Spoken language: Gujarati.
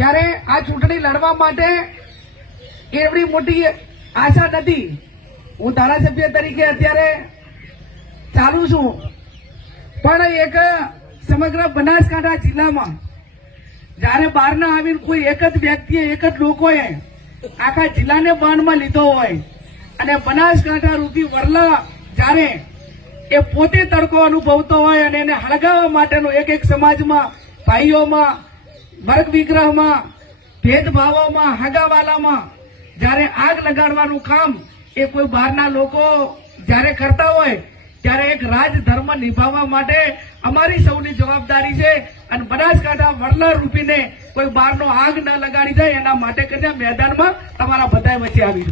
ત્યારે આ ચૂંટણી લડવા માટે એવડી મોટી આશા નથી. હું ધારાસભ્ય તરીકે અત્યારે ચાલુ છું. પણ એક સમગ્ર બનાસકાંઠા જિલ્લામાં જ્યારે બહારના આવીને કોઈ એક જ વ્યક્તિએ, એક જ લોકોએ આખા જિલ્લાને બાણમાં લીધો હોય અને બનાસકાંઠા રૂપી વરલા જ્યારે એ પોતે તડકો અનુભવતો હોય અને એને હળગાવવા માટેનો એક એક સમાજમાં ભાઈઓમાં વર્ગ વિગ્રહમાં, ભેદભાવોમાં, હગાવાલામાં જ્યારે આગ લગાડવાનું કામ એ કોઈ બહારના લોકો જ્યારે કરતા હોય, ત્યારે એક રાજ ધર્મ નિભાવવા માટે અમારી સૌની જવાબદારી છે અને બનાસકાંઠા વડલા રૂપીને કોઈ બહારનો આગ ન લગાડી જાય એના માટે કરીને મેદાનમાં તમારા બધા વચ્ચે આવી